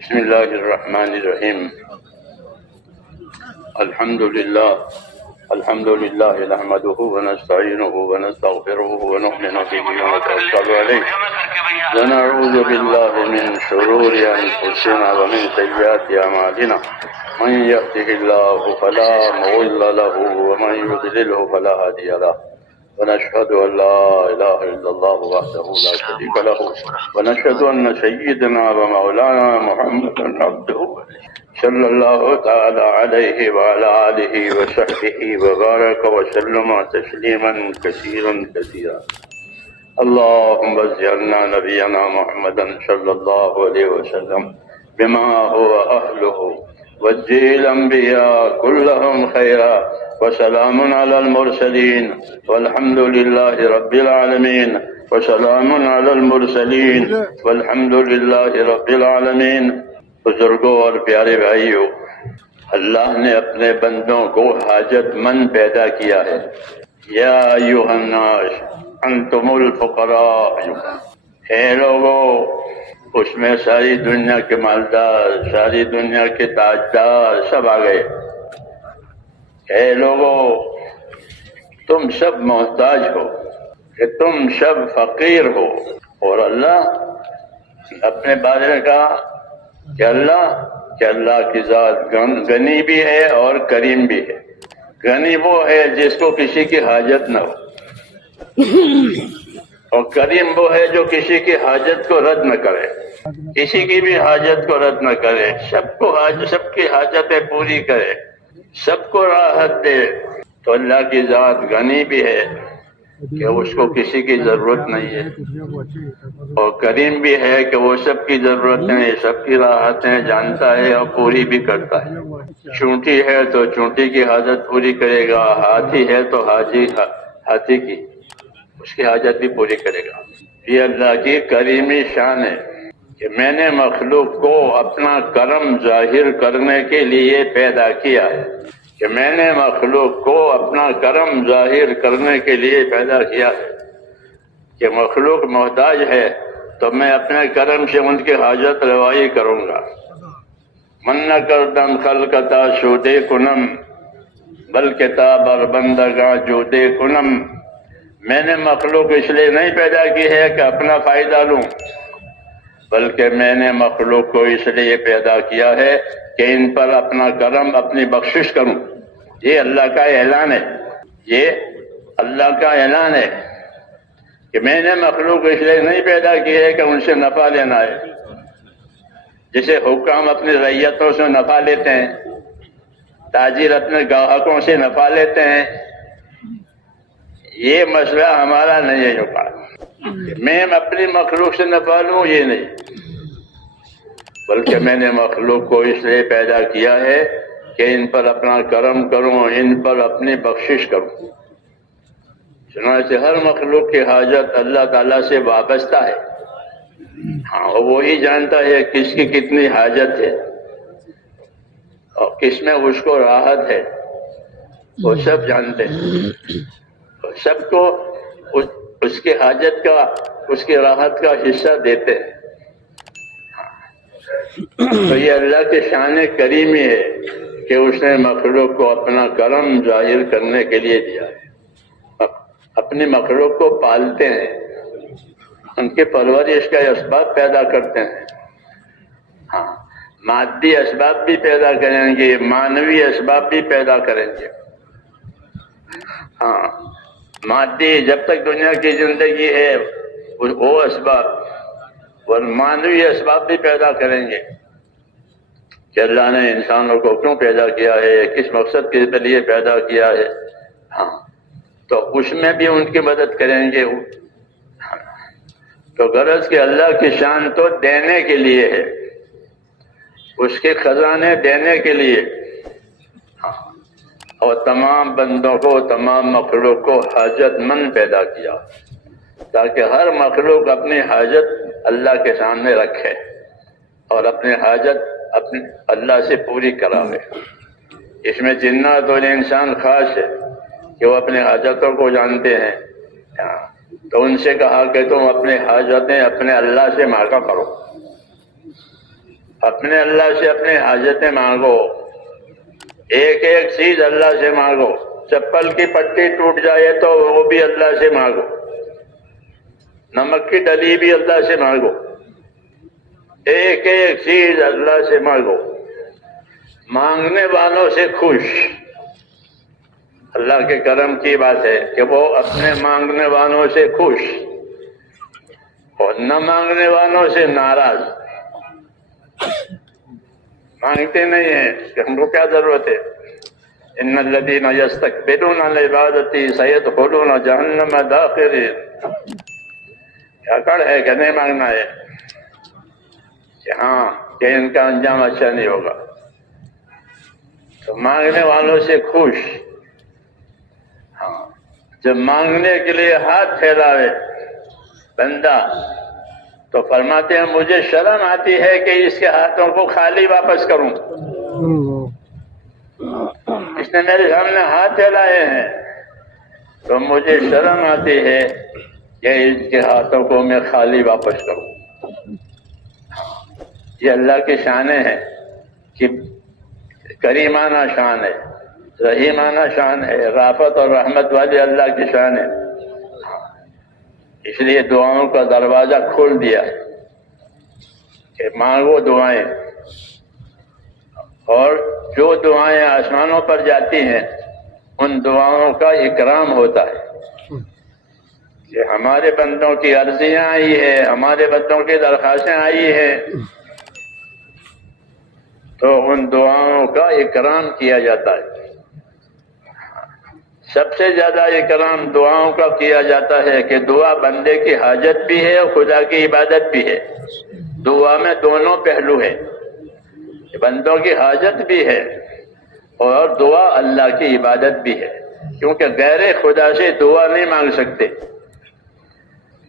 بسم الله الرحمن الرحيم. الحمد لله نحمده ونستعينه ونستغفره ونؤمن به ونتوكل عليه ونعوذ بالله من شرور أنفسنا ومن سيئات أعمالنا. من يهده الله فلا مضل له ومن يضلله فلا هادي له. ونشهد أن لا إله إلا الله وحده لا شريك له ونشهد أن سيدنا ومولانا محمدا عبده صلى الله تعالى عليه وعلى آله وصحبه وبارك وسلم تسليما كثيرا كثيرا. اللهم اجعلنا نبينا محمدا صلى الله عليه وسلم بما هو أهله وجه الأنبياء كلهم خيرا وسلام على المرسلين والحمد لله رب العالمين وسلام على المرسلين والحمد لله رب العالمین. بزرگوں اور پیارے بھائیوں، اللہ نے اپنے بندوں کو حاجت مند پیدا کیا ہے. یا ایھا الناس انتم الفقراء، اے لوگوں، اس میں ساری دنیا کے مالدار، ساری دنیا کے تاجدار سب آ گئے. اے لوگوں، تم سب محتاج ہو، کہ تم سب فقیر ہو. اور اللہ اپنے بارے میں کہا کہ اللہ کی ذات غنی بھی ہے اور کریم بھی ہے. غنی وہ ہے جس کو کسی کی حاجت نہ ہو، اور کریم وہ ہے جو کسی کی حاجت کو رد نہ کرے، کسی کی بھی حاجت کو رد نہ کرے، سب کی حاجتیں پوری کرے، سب کو راحت دے. تو اللہ کی ذات غنی بھی ہے کہ اس کو کسی کی ضرورت نہیں ہے، اور کریم بھی ہے کہ وہ سب کی ضرورتیں، سب کی راحتیں جانتا ہے اور پوری بھی کرتا ہے. چونٹی ہے تو چونٹی کی حاجت پوری کرے گا، ہاتھی ہے تو ہاتھی کی اس کی حاجت بھی پوری کرے گا. یہ اللہ کی کریمی شان ہے کہ میں نے مخلوق کو اپنا کرم ظاہر کرنے کے لیے پیدا کیا ہے، کہ میں نے مخلوق کو اپنا کرم ظاہر کرنے کے لیے پیدا کیا ہے. کہ مخلوق محتاج ہے تو میں اپنے کرم سے ان کی حاجت روائی کروں گا. من نہ کردم خلقتا شودے کنم بل کتاب اور بندگاں جودے کنم. میں نے مخلوق اس لیے نہیں پیدا کی ہے کہ اپنا فائدہ لوں، بلکہ میں نے مخلوق کو اس لیے پیدا کیا ہے کہ ان پر اپنا کرم، اپنی بخشش کروں. یہ اللہ کا اعلان ہے، یہ اللہ کا اعلان ہے کہ میں نے مخلوق اس لیے نہیں پیدا کی ہے کہ ان سے نفع لینا ہے. جسے حکام اپنی رعیتوں سے نفع لیتے ہیں، تاجر اپنے گاہکوں سے نفع لیتے ہیں، یہ مسئلہ ہمارا نہیں ہے. جو بات میں اپنی مخلوق سے نفع لوں، یہ نہیں، بلکہ میں نے مخلوق کو اس لیے پیدا کیا ہے کہ ان پر اپنا کرم کروں، ان پر اپنی بخشش کروں. چنانچہ ہر مخلوق کی حاجت اللہ تعالیٰ سے وابستہ ہے. ہاں، وہی جانتا ہے کس کی کتنی حاجت ہے اور کس میں اس کو راحت ہے. وہ سب جانتے ہیں، سب کو اس کی حاجت کا، اس کی راحت کا حصہ دیتے ہیں. تو یہ اللہ کی شان کریمی ہے کہ اس نے مخلوق کو اپنا کرم ظاہر کرنے کے لیے دیا ہے. اپنی مخلوق کو پالتے ہیں، ان کی پرورش کا اسباب پیدا کرتے ہیں. ہاں، مادی اسباب بھی پیدا کریں گے، معنوی اسباب بھی پیدا کریں گے. ہاں، مادی جب تک دنیا کی زندگی ہے وہ اسباب، اور معنوی اسباب بھی پیدا کریں گے کہ اللہ نے انسانوں کو کیوں پیدا کیا ہے، کس مقصد کے لیے پیدا کیا ہے. ہاں، تو اس میں بھی ان کی مدد کریں گے. تو غرض کہ اللہ کی شان تو دینے کے لیے ہے، اس کے خزانے دینے کے لیے. اور تمام بندوں کو، تمام مخلوق کو حاجت مند پیدا کیا تاکہ ہر مخلوق اپنی حاجت اللہ کے سامنے رکھے اور اپنی حاجت اپنے اللہ سے پوری کراوے. اس میں جنات اور انسان خاص ہے کہ وہ اپنے حاجتوں کو جانتے ہیں. تو ان سے کہا کہ تم اپنے حاجتیں اپنے اللہ سے مانگا کرو. اپنے اللہ سے اپنے حاجتیں مانگو، ایک ایک چیز اللہ سے مانگو، چپل کی پٹی ٹوٹ جائے تو وہ بھی اللہ سے مانگو، نمک کی ڈلی بھی اللہ سے مانگو، ایک ایک چیز اللہ سے مانگو، مانگنے والوں سے خوش۔ اللہ کے کرم کی بات ہے کہ وہ اپنے مانگنے والوں سے خوش اور نہ مانگنے والوں سے ناراض۔ مانگتے نہیں ہیں کہ ہم کو کیا ضرورت ہے، ان الذین یستکبرون عن عبادتی سیدخلون جہنم داخرین۔ کیا کڑ ہے کہ نہیں مانگنا ہے کہ ہاں کہ ان کا انجام اچھا نہیں ہوگا، تو مانگنے والوں سے خوش۔ ہاں، جب مانگنے کے لیے ہاتھ پھیلاوے بندہ تو فرماتے ہیں مجھے شرم آتی ہے کہ اس کے ہاتھوں کو خالی واپس کروں، اس نے میرے سامنے ہاتھ پھیلائے ہیں تو مجھے شرم آتی ہے کہ اس کے ہاتھوں کو میں خالی واپس کروں۔ یہ اللہ کی شانیں ہیں کہ کریمانہ شان ہے، رحیمانہ شان ہے، رافت اور رحمت والی اللہ کی شان ہے۔ اس لیے دعاؤں کا دروازہ کھول دیا کہ مانگو دعائیں، اور جو دعائیں آسمانوں پر جاتی ہیں ان دعاؤں کا اکرام ہوتا ہے کہ ہمارے بندوں کی عرضیاں آئی ہیں، ہمارے بندوں کی درخواستیں آئی ہیں، تو ان دعاؤں کا اکرام کیا جاتا ہے۔ سب سے زیادہ اکرام دعاؤں کا کیا جاتا ہے کہ دعا بندے کی حاجت بھی ہے اور خدا کی عبادت بھی ہے۔ دعا میں دونوں پہلو ہیں، بندوں کی حاجت بھی ہے اور دعا اللہ کی عبادت بھی ہے، کیونکہ غیر خدا سے دعا نہیں مانگ سکتے۔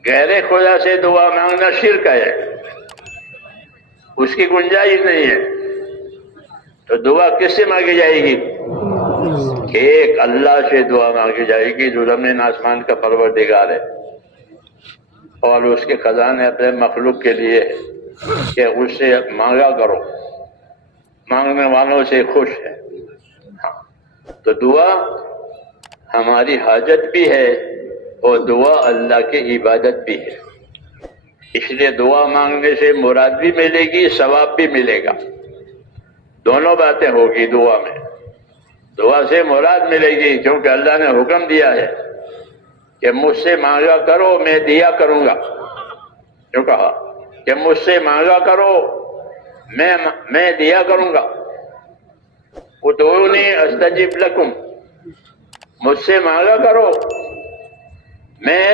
غیر خدا سے دعا مانگنا شرک ہے، اس کی گنجائش نہیں ہے۔ تو دعا کس سے مانگی جائے گی؟ ایک اللہ سے دعا مانگی جائے گی جو زمین آسمان کا پروردگار ہے، اور اس کے خزانے اپنے مخلوق کے لیے کہ اس سے مانگا کرو، مانگنے والوں سے خوش ہے۔ تو دعا ہماری حاجت بھی ہے اور دعا اللہ کی عبادت بھی ہے، اس لیے دعا مانگنے سے مراد بھی ملے گی، ثواب بھی ملے گا، دونوں باتیں ہوگی دعا میں۔ دعا سے مراد ملے گی کیونکہ اللہ نے حکم دیا ہے کہ مجھ سے مانگا کرو میں دیا کروں گا، جو کہا کہ مجھ سے مانگا کرو میں دیا کروں گا۔ ادعونی استجب لکم، مجھ سے مانگا کرو میں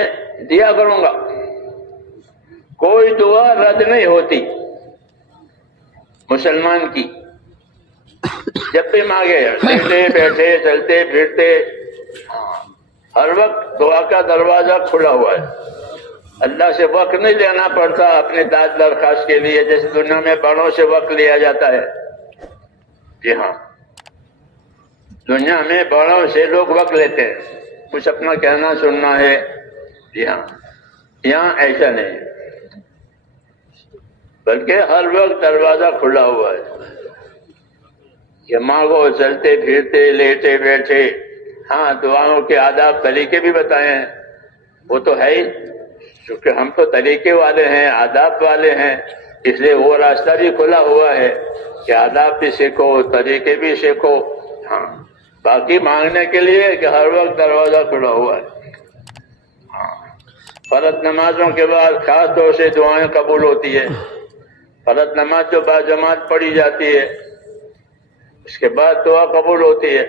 دیا کروں گا۔ کوئی دعا رد نہیں ہوتی مسلمان کی، جب بھی مانگے، لیٹے بیٹھے چلتے پھرتے، ہر وقت دعا کا دروازہ کھلا ہوا ہے۔ اللہ سے وقت نہیں لینا پڑتا اپنی داد درخواست کے لیے، جیسے دنیا میں بڑوں سے وقت لیا جاتا ہے۔ جی ہاں، دنیا میں بڑوں سے لوگ وقت لیتے ہیں، کچھ اپنا کہنا سننا ہے۔ جی ہاں، یہاں ایسا نہیں ہے، بلکہ ہر وقت دروازہ کھلا ہوا ہے کہ مانگو چلتے پھرتے لیٹے بیٹھے۔ ہاں، دعاؤں کے آداب طریقے بھی بتائے ہیں، وہ تو ہے ہی، کیونکہ ہم تو طریقے والے ہیں، آداب والے ہیں، اس لیے وہ راستہ بھی کھلا ہوا ہے کہ آداب بھی سیکھو، طریقے بھی سیکھو۔ ہاں، باقی مانگنے کے لیے کہ ہر وقت دروازہ کھلا ہوا ہے۔ ہاں، فرض نمازوں کے بعد خاص طور سے دعائیں قبول ہوتی ہے۔ فرض نماز جو باجماعت پڑھی جاتی ہے اس کے بعد دعا قبول ہوتی ہے۔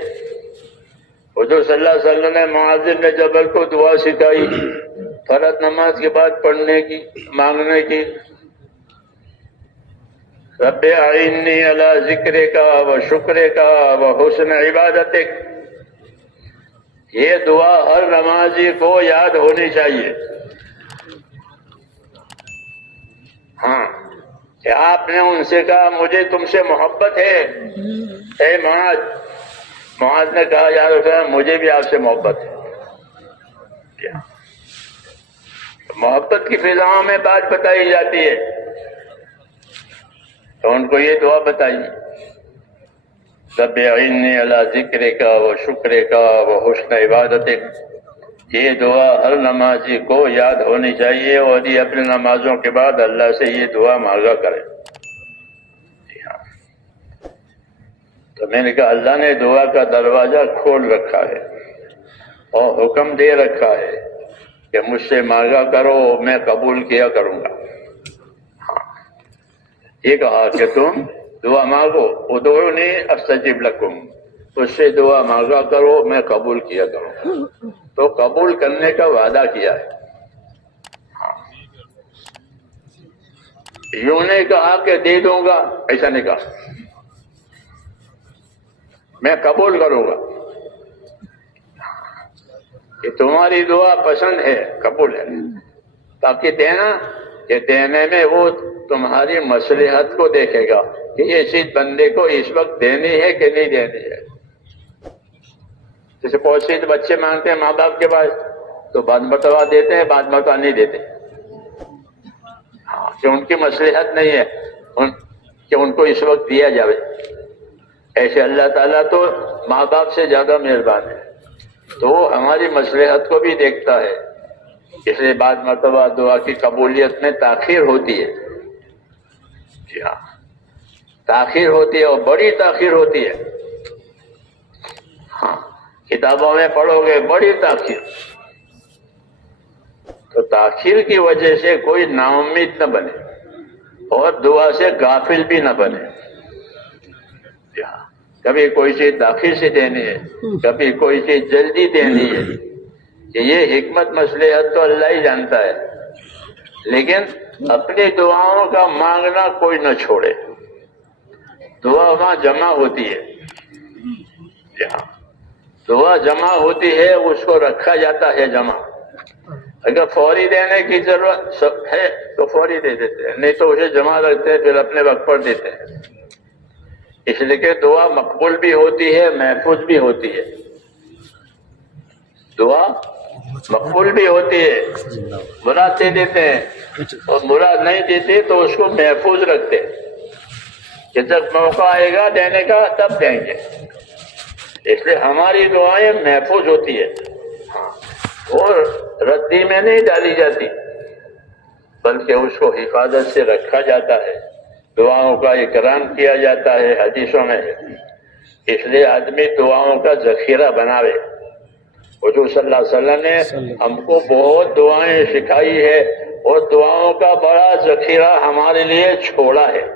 حضور صلی اللہ علیہ وسلم نے معاذ بن جبل کو دعا سکھائی فرض نماز کے بعد پڑھنے کی، مانگنے کی۔ رب اعنی علی ذکرک و شکرک و حسن عبادتک، یہ دعا ہر نمازی کو یاد ہونی چاہیے۔ ہاں، کہ آپ نے ان سے کہا مجھے تم سے محبت ہے اے معاذ۔ معاذ نے کہا یا رسول اللہ مجھے بھی آپ سے محبت ہے۔ محبت کی فضاؤں میں بات بتائی جاتی ہے تو ان کو یہ دعا بتائیے، رب اعنی علی ذکرک و شکرک و حسن عبادتک. یہ دعا ہر نمازی کو یاد ہونی چاہیے اور یہ اپنے نمازوں کے بعد اللہ سے یہ دعا مانگا کرے. جی ہاں، تو میں نے کہا اللہ نے دعا کا دروازہ کھول رکھا ہے اور حکم دے رکھا ہے کہ مجھ سے مانگا کرو، میں قبول کیا کروں گا. ہاں، یہ کہا کہ تم دعا مانگو، ادعونی استجب لکم، اس سے دعا مانگا کرو، میں قبول کیا کروں گا. تو قبول کرنے کا وعدہ کیا ہے. یوں نہیں کہا کہ دے دوں گا، ایسا نہیں کہا، میں قبول کروں گا کہ تمہاری دعا پسند ہے، قبول ہے. تاکہ دینا کہ دینے میں وہ تمہاری مصلحت کو دیکھے گا کہ یہ چیز بندے کو اس وقت دینی ہے کہ نہیں دینی ہے. جیسے بہت سے بچے مانگتے ہیں ماں باپ کے پاس تو بعد مرتبہ دیتے ہیں، بعد مرتبہ نہیں دیتے. ہاں، کہ ان کی مصلحت نہیں ہے کہ ان کو اس وقت دیا جائے. ایسے اللہ تعالیٰ تو ماں باپ سے زیادہ مہربان ہے، تو وہ ہماری مصلحت کو بھی دیکھتا ہے. اس لیے بعد مرتبہ دعا کی قبولیت میں تاخیر ہوتی ہے. جی ہاں، تاخیر ہوتی ہے اور بڑی تاخیر ہوتی ہے. ہاں، کتابوں میں پڑھو گے بڑی تاخیر. تو تاخیر کی وجہ سے کوئی نا امید نہ بنے اور دعا سے غافل بھی نہ بنے. کبھی کوئی چیز تاخیر سے دینی ہے، کبھی کوئی چیز جلدی دینی ہے، کہ یہ حکمت مصلحت تو اللہ ہی جانتا ہے. لیکن اپنی دعاؤں کا مانگنا کوئی نہ چھوڑے. دعا وہاں جمع ہوتی ہے. ہاں، دعا جمع ہوتی ہے، اس کو رکھا جاتا ہے جمع. اگر فوری دینے کی ضرورت ہے تو فوری دے دیتے ہیں، نہیں تو اسے جمع رکھتے ہیں، پھر اپنے وقت پر دیتے ہیں. اس لیے کہ دعا مقبول بھی ہوتی ہے، محفوظ بھی ہوتی ہے. دعا مقبول بھی ہوتی ہے، مراد دے دیتے ہیں، اور مراد نہیں دیتے تو اس کو محفوظ رکھتے ہیں کہ جب موقع آئے گا دینے کا تب دیں گے. اس لیے ہماری دعائیں محفوظ ہوتی ہے اور ردی میں نہیں ڈالی جاتی، بلکہ اس کو حفاظت سے رکھا جاتا ہے. دعاؤں کا اکرام کیا جاتا ہے حدیثوں میں. اس لیے آدمی دعاؤں کا ذخیرہ بناوے. حضور صلی اللہ علیہ وسلم نے ہم کو بہت دعائیں سکھائی ہے اور دعاؤں کا بڑا ذخیرہ ہمارے لیے چھوڑا ہے.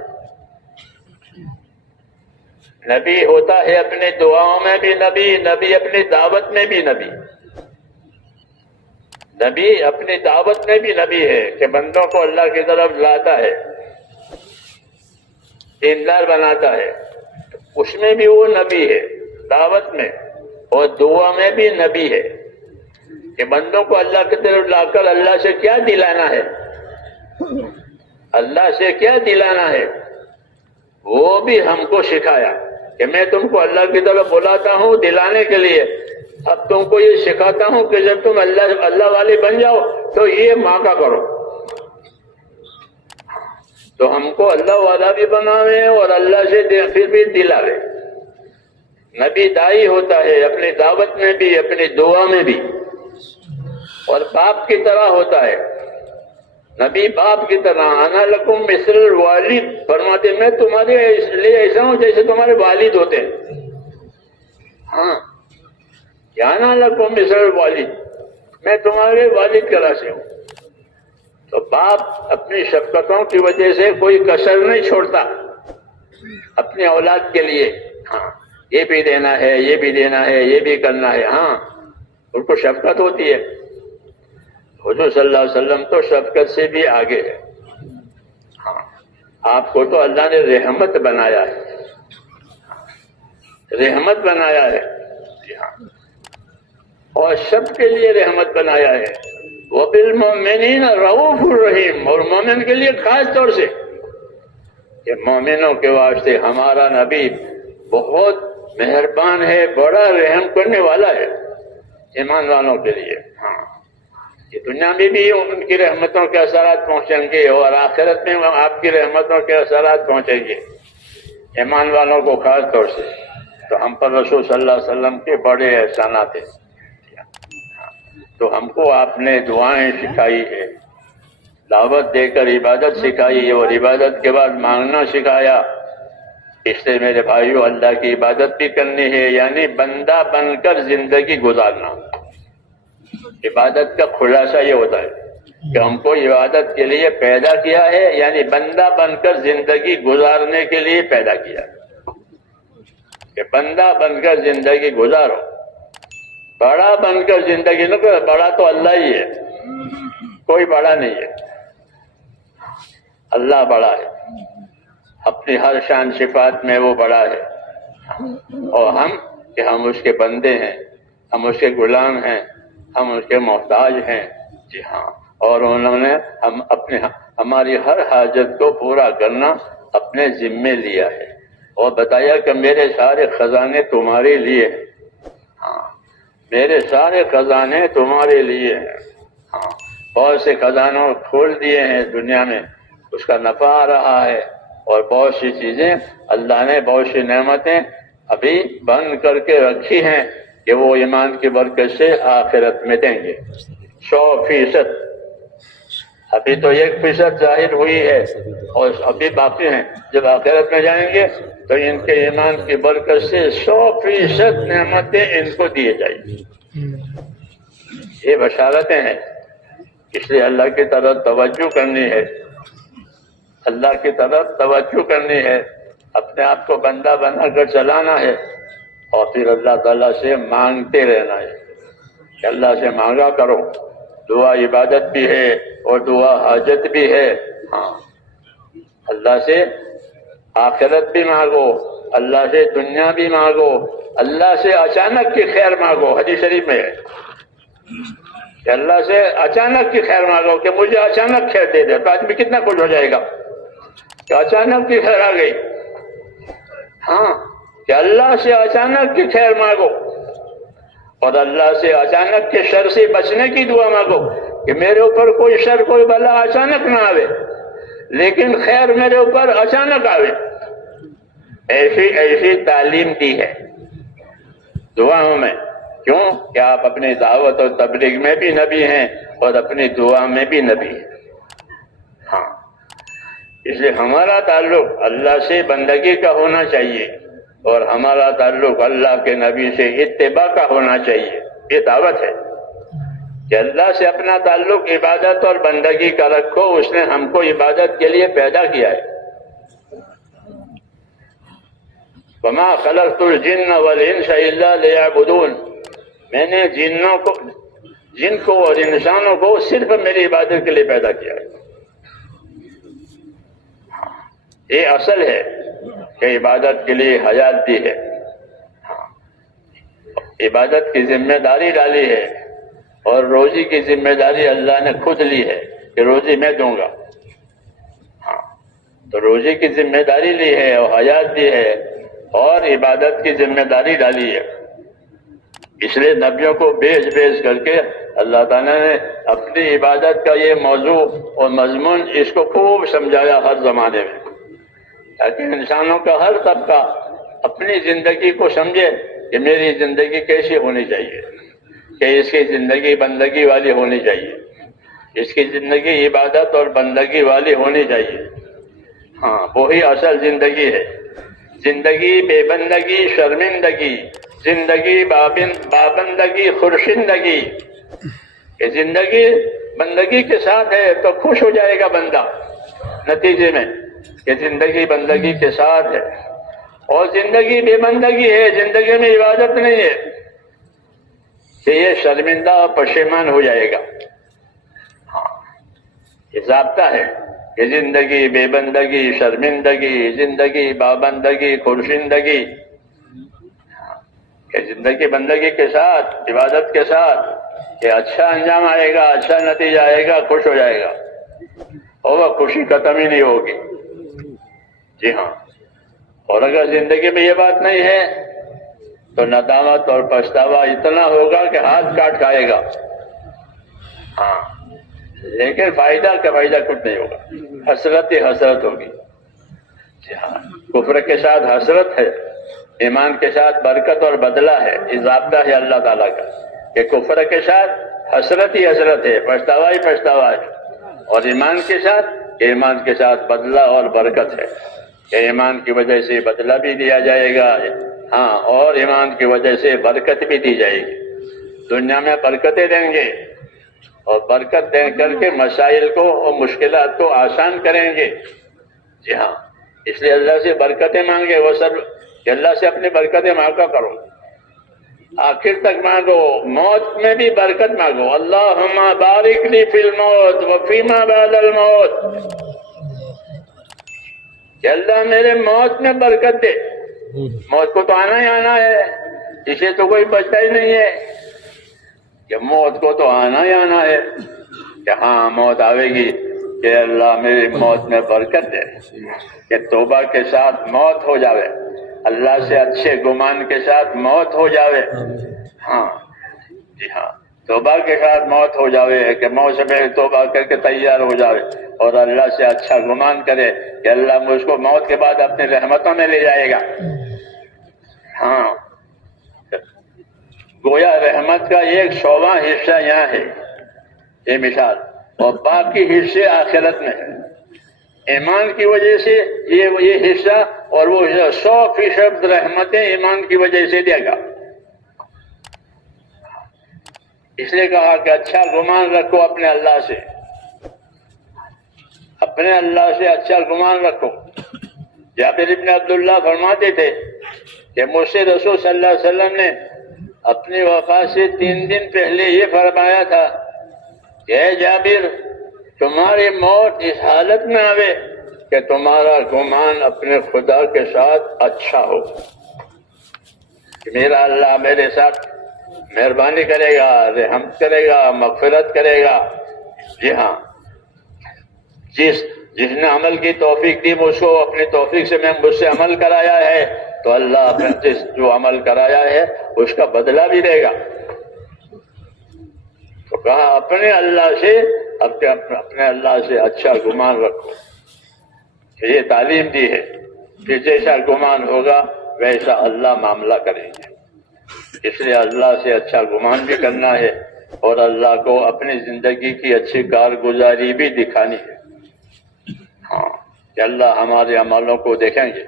نبی ہوتا ہے اپنی دعاؤں میں بھی نبی، نبی اپنی دعوت میں بھی نبی. نبی اپنی دعوت میں بھی نبی ہے کہ بندوں کو اللہ کی طرف لاتا ہے، دیندار بناتا ہے. اس میں بھی وہ نبی ہے دعوت میں، اور دعا میں بھی نبی ہے کہ بندوں کو اللہ کی طرف لا کر اللہ سے کیا دلانا ہے، اللہ سے کیا دلانا ہے، وہ بھی ہم کو سکھایا کہ میں تم کو اللہ کی طرف بلاتا ہوں دلانے کے لیے. اب تم کو یہ سکھاتا ہوں کہ جب تم اللہ والے بن جاؤ تو یہ مانگا کرو. تو ہم کو اللہ والا بھی بناوے اور اللہ سے پھر بھی دلاوے. نبی دائی ہوتا ہے اپنی دعوت میں بھی، اپنی دعا میں بھی، اور باپ کی طرح ہوتا ہے. نبی باپ کی طرح، انا لکم مثل الوالد فرماتے میں تمہارے اس لیے ایسا ہوں جیسے تمہارے والد ہوتے ہیں. ہاں، انا لکم مثل الوالد، میں تمہارے والد کی طرح سے ہوں. تو باپ اپنی شفقتوں کی وجہ سے کوئی کسر نہیں چھوڑتا اپنی اولاد کے لیے. ہاں، یہ بھی دینا ہے، یہ بھی دینا ہے، یہ بھی کرنا ہے. ہاں، ان کو شفقت ہوتی ہے. حضور صلی اللہ علیہ وسلم تو شفقت سے بھی آگے ہے. ہاں، آپ کو تو اللہ نے رحمت بنایا ہے، رحمت بنایا ہے. اور سب کے لیے رحمت بنایا ہے. وَبِالْمُؤْمِنِينَ رَءُوفٌ الرَّحِيمٌ، اور مومن کے لیے خاص طور سے کہ مومنوں کے واسطے ہمارا نبی بہت مہربان ہے، بڑا رحم کرنے والا ہے ایمان والوں کے لیے. ہاں، کہ دنیا میں بھی ان کی رحمتوں کے اثرات پہنچیں گے اور آخرت میں آپ کی رحمتوں کے اثرات پہنچیں گے ایمان والوں کو خاص طور سے۔ تو ہم پر رسول صلی اللہ علیہ وسلم کے بڑے احسانات ہیں۔ تو ہم کو آپ نے دعائیں سکھائی ہے، دعوت دے کر عبادت سکھائی اور عبادت کے بعد مانگنا سکھایا۔ اس سے میرے بھائیو اللہ کی عبادت بھی کرنی ہے، یعنی بندہ بن کر زندگی گزارنا۔ عبادت کا خلاصہ یہ ہوتا ہے کہ ہم کو عبادت کے لیے پیدا کیا ہے، یعنی بندہ بن کر زندگی گزارنے کے لیے پیدا کیا ہے، کہ بندہ بن کر زندگی گزارو، بڑا بن کر زندگی نہ کرو۔ بڑا تو اللہ ہی ہے، کوئی بڑا نہیں ہے، اللہ بڑا ہے، اپنی ہر شان صفات میں وہ بڑا ہے، اور ہم اس کے بندے ہیں، ہم اس کے غلام ہیں، ہم اس کے محتاج ہیں۔ جی ہاں، اور انہوں نے ہماری ہر حاجت کو پورا کرنا اپنے ذمے لیا ہے، اور بتایا کہ میرے سارے خزانے تمہارے لیے ہیں۔ ہاں، میرے سارے خزانے تمہارے لیے ہیں۔ ہاں، بہت سے خزانوں کھول دیے ہیں دنیا میں، اس کا نفع آ رہا ہے، اور بہت سی چیزیں اللہ نے، بہت سی نعمتیں ابھی بند کر کے رکھی ہیں کہ وہ ایمان کی برکت سے آخرت میں دیں گے 100%۔ ابھی تو 1% ظاہر ہوئی ہے اور ابھی باقی ہیں، جب آخرت میں جائیں گے تو ان کے ایمان کی برکت سے 100% نعمتیں ان کو دیے جائیں گی۔ یہ بشارتیں ہیں، اس لیے اللہ کی طرف توجہ کرنی ہے، اللہ کی طرف توجہ کرنی ہے، اپنے آپ کو بندہ بنا کر چلانا ہے، اور پھر اللہ تعالیٰ سے مانگتے رہنا ہے کہ اللہ سے مانگا کرو۔ دعا عبادت بھی ہے اور دعا حاجت بھی ہے۔ ہاں، اللہ سے آخرت بھی مانگو، اللہ سے دنیا بھی مانگو، اللہ سے اچانک کی خیر مانگو۔ حدیث شریف میں ہے کہ اللہ سے اچانک کی خیر مانگو، کہ مجھے اچانک خیر دے دے، تو آدمی کتنا خوش ہو جائے گا کہ اچانک کی خیر آ گئی۔ ہاں، کہ اللہ سے اچانک کی خیر مانگو، اور اللہ سے اچانک کے شر سے بچنے کی دعا مانگو کہ میرے اوپر کوئی شر، کوئی بلا اچانک نہ آوے، لیکن خیر میرے اوپر اچانک آوے۔ ایسی تعلیم دی ہے دعاؤں میں۔ کیوں کہ آپ اپنی دعوت اور تبلیغ میں بھی نبی ہیں اور اپنی دعا میں بھی نبی ہیں۔ ہاں، اس لیے ہمارا تعلق اللہ سے بندگی کا ہونا چاہیے، اور ہمارا تعلق اللہ کے نبی سے اتباع کا ہونا چاہیے۔ یہ دعوت ہے کہ اللہ سے اپنا تعلق عبادت اور بندگی کا رکھو، اس نے ہم کو عبادت کے لیے پیدا کیا ہے۔ وَمَا خَلَقْتُ الْجِنَّ وَالْإِنسَ إِلَّا لِيَعْبُدُونَ، میں نے جن کو اور انسانوں کو صرف میری عبادت کے لیے پیدا کیا ہے۔ یہ اصل ہے کہ عبادت کے لیے حیات دی ہے، عبادت کی ذمہ داری ڈالی ہے، اور روزی کی ذمہ داری اللہ نے خود لی ہے کہ روزی میں دوں گا۔ ہاں، تو روزی کی ذمہ داری لی ہے اور حیات دی ہے، اور عبادت کی ذمہ داری ڈالی ہے۔ اس لیے نبیوں کو بھیج کر کے اللہ تعالیٰ نے اپنی عبادت کا یہ موضوع اور مضمون اس کو خوب سمجھایا ہر زمانے میں، تاکہ انسانوں کا ہر طبقہ اپنی زندگی کو سمجھے کہ میری زندگی کیسی ہونی چاہیے، کہ اس کی زندگی بندگی والی ہونی چاہیے، اس کی زندگی عبادت اور بندگی والی ہونی چاہیے۔ ہاں، وہی اصل زندگی ہے۔ زندگی بے بندگی شرمندگی، زندگی بابندگی خورشندگی، کہ زندگی بندگی کے ساتھ ہے تو خوش ہو جائے گا بندہ، نتیجے میں کہ زندگی بندگی کے ساتھ ہے، اور زندگی بے بندگی ہے، زندگی میں عبادت نہیں ہے، کہ یہ شرمندہ اور پشیمان ہو جائے گا۔ ہاں، یہ ضابطہ ہے کہ زندگی بے بندگی شرمندگی، زندگی بابندگی خورشندگی، کہ زندگی بندگی کے ساتھ، عبادت کے ساتھ، کہ اچھا انجام آئے گا، اچھا نتیجہ آئے گا، خوش ہو جائے گا، اور وہ خوشی ختم ہی نہیں ہوگی۔ جی ہاں، اور اگر زندگی میں یہ بات نہیں ہے تو ندامت اور پچھتاوا اتنا ہوگا کہ ہاتھ کاٹ کھائے گا۔ ہاں لیکن فائدہ کچھ نہیں ہوگا، حسرت ہی حسرت ہوگی. جی ہاں، کفر کے ساتھ حسرت ہے، ایمان کے ساتھ برکت اور بدلہ ہے. یہ ضابطہ ہے اللہ تعالیٰ کا کہ کفر کے ساتھ حسرت ہی حسرت ہے، پچھتاوا ہی پچھتاوا ہے، اور ایمان کے ساتھ بدلہ اور برکت ہے کہ ایمان کی وجہ سے بدلہ بھی دیا جائے گا، ہاں، اور ایمان کی وجہ سے برکت بھی دی جائے گی. دنیا میں برکتیں دیں گے اور برکت دے کر کے مسائل کو اور مشکلات کو آسان کریں گے. جی ہاں، اس لیے اللہ سے برکتیں مانگے، وہ سب کہ اللہ سے اپنی برکتیں مانگا کرو، آخر تک مانگو، موت میں بھی برکت مانگو. اللہم بارک لی فی الموت وفیما بعد الموت، کہ اللہ میرے موت میں برکت دے. موت کو تو آنا ہی آنا ہے، اسے تو کوئی بچتا ہی نہیں ہے کہ موت کو تو آنا ہی آنا ہے، کہ ہاں موت آئے گی، کہ اللہ میری موت میں برکت دے، کہ توبہ کے ساتھ موت ہو جاوے، اللہ سے اچھے گمان کے ساتھ موت ہو جاوے. ہاں جی ہاں، توبہ کے ساتھ موت ہو جاوے، کہ موت سے پہلے توبہ کر کے تیار ہو جاوے اور اللہ سے اچھا گمان کرے کہ اللہ مجھ کو موت کے بعد اپنی رحمتوں میں لے جائے گا. ہاں، گویا رحمت کا 100واں حصہ یہاں ہے، یہ مثال، اور باقی حصے آخرت میں ہے. ایمان کی وجہ سے یہ حصہ اور وہ حصہ 100% رحمتیں ایمان کی وجہ سے دے گا. اس لیے کہا کہ اچھا گمان رکھو اپنے اللہ سے، اپنے اللہ سے اچھا گمان رکھو. جابر ابن عبداللہ فرماتے تھے کہ مجھ سے رسول صلی اللہ علیہ وسلم نے اپنی وفات سے 3 دن پہلے یہ فرمایا تھا کہ اے جابر، تمہاری موت اس حالت میں آوے کہ تمہارا گمان اپنے خدا کے ساتھ اچھا ہو، کہ میرا اللہ میرے ساتھ مہربانی کرے گا، رحم کرے گا، مغفرت کرے گا. جی ہاں، جس نے عمل کی توفیق دی مجھ کو، اپنی توفیق سے مجھ سے عمل کرایا ہے، تو اللہ اپنے جو عمل کرایا ہے اس کا بدلہ بھی دے گا. تو کہا اپنے اللہ سے اچھا گمان رکھو. یہ تعلیم دی ہے کہ جیسا گمان ہوگا ویسا اللہ معاملہ کریں گے. اس لیے اللہ سے اچھا گمان بھی کرنا ہے اور اللہ کو اپنی زندگی کی اچھی کارگزاری بھی دکھانی ہے. ہاں، کہ اللہ ہمارے عملوں کو دیکھیں گے،